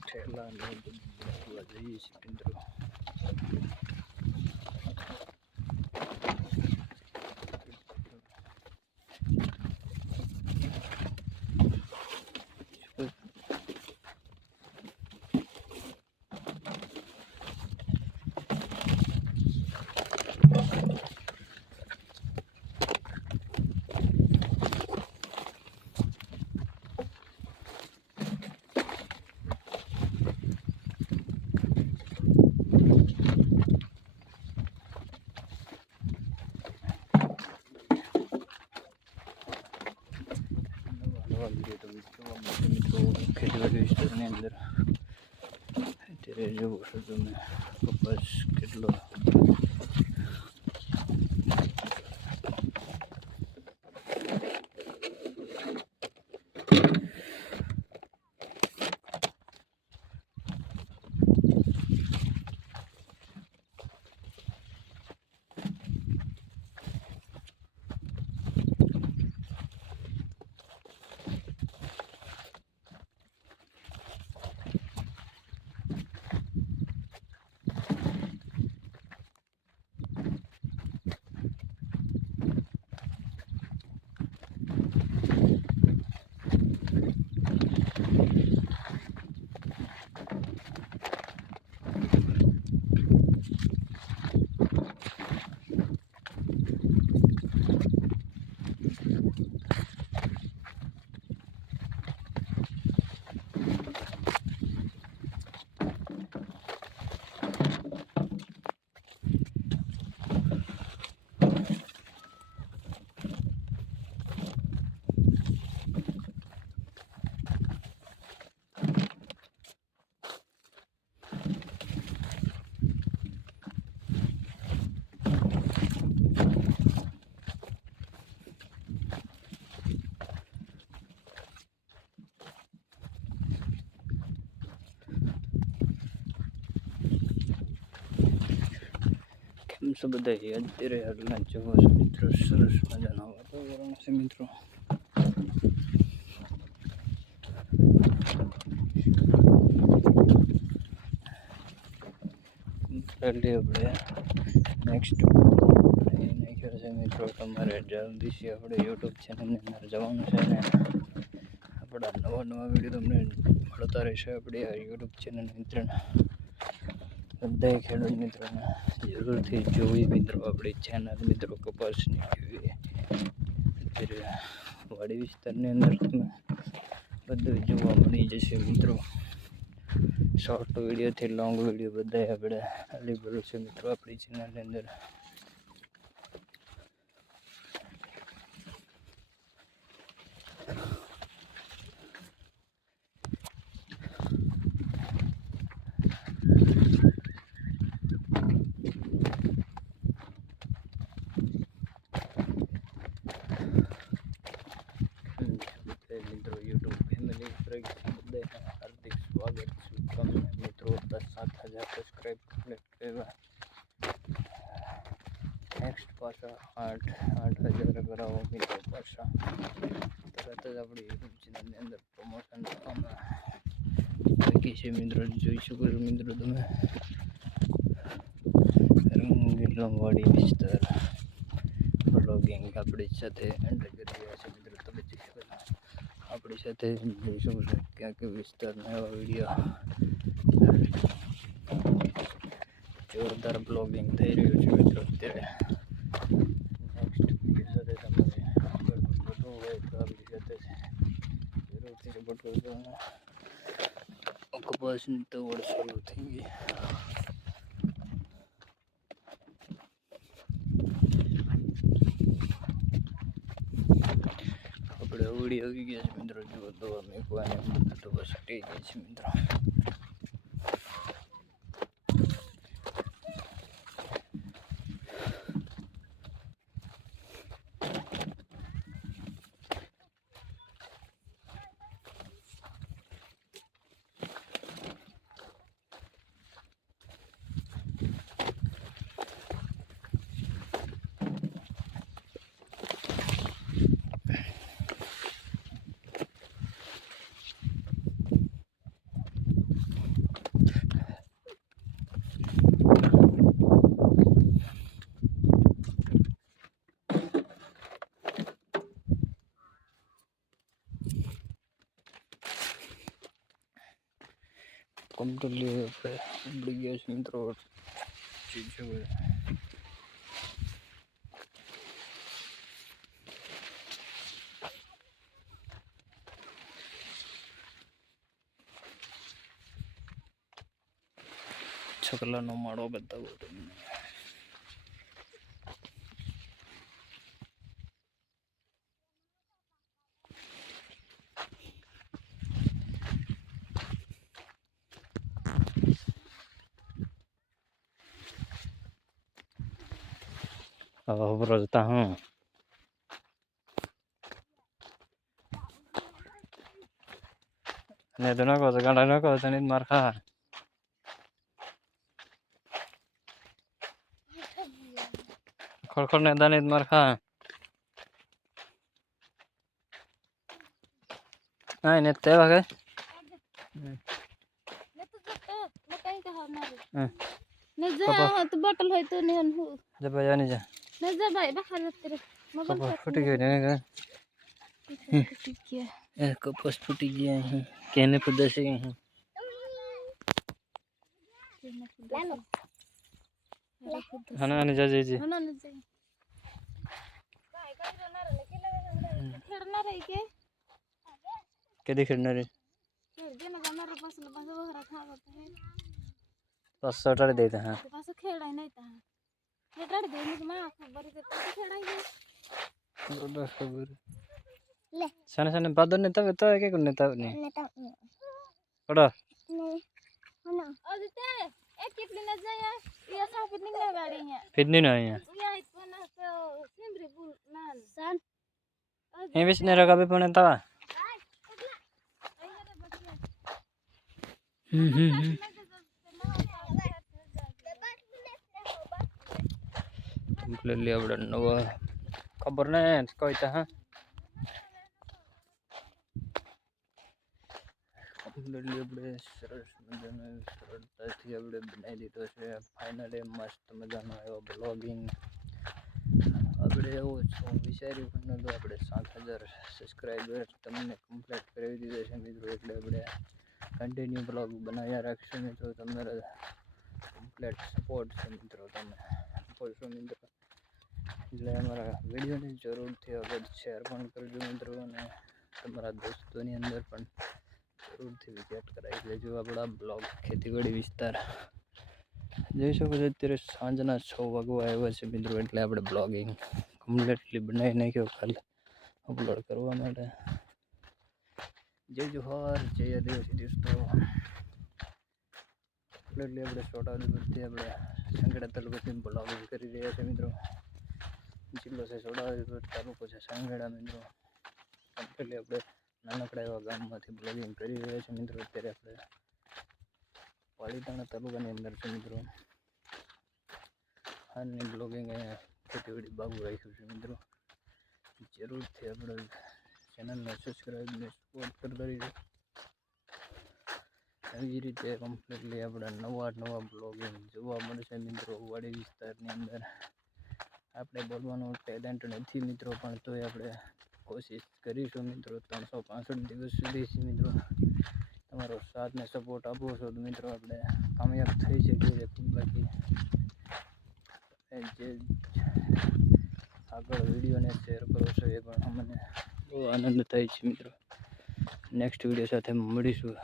ઠેલા ને એ બધું નાખવા જઈએ છીએ મિત્રો અંદર અત્યારે છો તમે કપાસ કેટલો કેમ છો બધા અત્યારે આગળના જોવો છો મિત્રો સરસ મજાના વાતાવરણ છે મિત્રો પહેલી આપણે નેક્સ્ટ નાખ્યો છે મિત્રો તમારે જલ્દીથી આપણે યુટ્યુબ ચેનલની અંદર જવાનું છે ને આપણા નવા નવા વીડિયો તમને મળતા રહેશે આપણી યુટ્યુબ ચેનલ મિત્રના બધા ખેડૂત મિત્રોને. જરૂરથી જોવી મિત્રો આપણી ચેનલ મિત્રો કપાસની જોઈએ વાડી વિસ્તારની અંદર તમે બધું જોવા મળી જશે મિત્રો. શોર્ટ વિડીયોથી લોંગ વીડિયો બધા આપણે અવેલેબલ છે મિત્રો આપણી ચેનલની અંદર બધા મિત્રો યુટ્યુબ ફેમિલી બધાને હાર્દિક સ્વાગત છે તમને મિત્રો દસ સાત હજાર સબસ્ક્રાઈબ કર્યા નેક્સ્ટ પાછા આઠ આઠ હજાર કરાવો મિત્રો. પાછા તરત જ આપણી યુટ્યુબ ચેનલની અંદર પ્રમોશન થવામાં બાકી છે મિત્રો જોઈ શકો છો મિત્રો તમે રંગીલવાડી વિસ્તાર બ્લોગિંગ આપણી સાથે એન્ટર કરી રહ્યા છે મિત્રો તમે જોઈ શકો છો આપણી સાથે જોઈ શકો છો ક્યાંક વિસ્તારના એવા વીડિયો જોરદાર બ્લોગિંગ થઈ રહ્યું છે મિત્રો અત્યારે. નેક્સ્ટ વીડિયો સાથે તમારે વધવું હોય તો આપણી સાથે જરૂરથી રિપોર્ટ કરજો કપાસની તો વડ શરૂ થઈ ગઈ આપણે અવળી આવી ગયા છે મિત્રો. જુઓ દોર મેકવાની બધું મિત્રો. કમ્પ્લીટલી આપણે ઉબડી ગયા છે મિત્રો ચીજ છકલાનો માળો બતાવો તમને. रोजता हूँ नेदू नको गाडा नको जनित मार खा खडखड नेदा नेत मार खा जा तू बॉटल होय तू नेहन हो आया नहीं जा नज़र भाई बाहर तेरे कपड़ा फट गया ना फट गया ए कपड़ा फट गया है कहने पर दस गए हैं हना हना जा जी हना हना जा खेळणार आहे की कधी खेळणार आहे पाच सौ अठारे द्यायचं हा पाच खेळ आहे नाही तर दे मग मा खबर आहे कसं खेळायचं बरं खबर ले. sana sana badon neta beto ke kun neta ni नेता कडा नाही हो ना अजून ते एक किटलीनं जाय या सापीत निघाय गाडी या फिरनी ना या या इथं ना सेंद्री बुल ना सांग completely I've done no copper lens quite huh completely I've done it finally must have done my blogging अपने वो जो विचारी करने दो अपने सात हज़ार सब्सक्राइबर तुमने कंप्लीट कर दी थी जैसे मित्रों एक ले अपने कंटिन्यू ब्लॉग बनाया रख सकते हो कंप्लीट सपोर्ट से मित्रों तुम्हें बोल सो એટલે અમારા વિડીયોને જરૂરથી આગળ શેર પણ કરજો મિત્રો અને તમારા દોસ્તોની અંદર પણ જરૂરથી વિઝિટ કરાવી લેજો આપણા બ્લોગ ખેતીવાડી વિસ્તાર. જોઈ શકો છો અત્યારે સાંજના છ વાગવા આવ્યા છે મિત્રો, એટલે આપણે બ્લોગિંગ કમ્પ્લીટલી બનાવી નાખ્યો ખાલી અપલોડ કરવા માટે. જય જોહર, જય આદિવાસી દોસ્તો. કમ્પ્લીટલી આપણે છોટાઉદેપુરથી આપણે સંગડા તાલુકાથી બ્લોગિંગ કરી રહ્યા છે મિત્રો. જિલ્લો છે છોટાઉદેપુર તાલુકો છે, સાંગેડા મિત્રો. એટલે આપણે નાનકડા એવા ગામમાંથી બ્લોગિંગ કરી રહ્યા છે મિત્રો. અત્યારે આપણે પાલીતાણા તાલુકાની અંદર છે મિત્રો. હાલની બ્લોગિંગ ખેતીવાડી બાગુ રાખ્યું છે મિત્રો. જરૂરથી આપણે ચેનલને સબસ્ક્રાઈબને સપોર્ટ કરી રહીજો એવી રીતે કમ્પ્લીટલી આપણે નવા નવા બ્લોગિંગ જોવા મળશે મિત્રો. વાડી વિસ્તારની અંદર. આપણે બોલવાનું ટેલેન્ટ નથી મિત્રો, પણ તોય આપણે કોશિશ કરીશું મિત્રો. ત્રણસો પાસઠ દિવસ સુધી છે મિત્રો તમારો સાથ ને સપોર્ટ આપો છો તો મિત્રો આપણે કામયાબ થઈ શકીએ છીએ. બાકી જે આગળ વિડીયોને શેર કરો છો એ પણ અમને બહુ આનંદ થાય છે મિત્રો. નેક્સ્ટ વીડિયો સાથે મળીશું.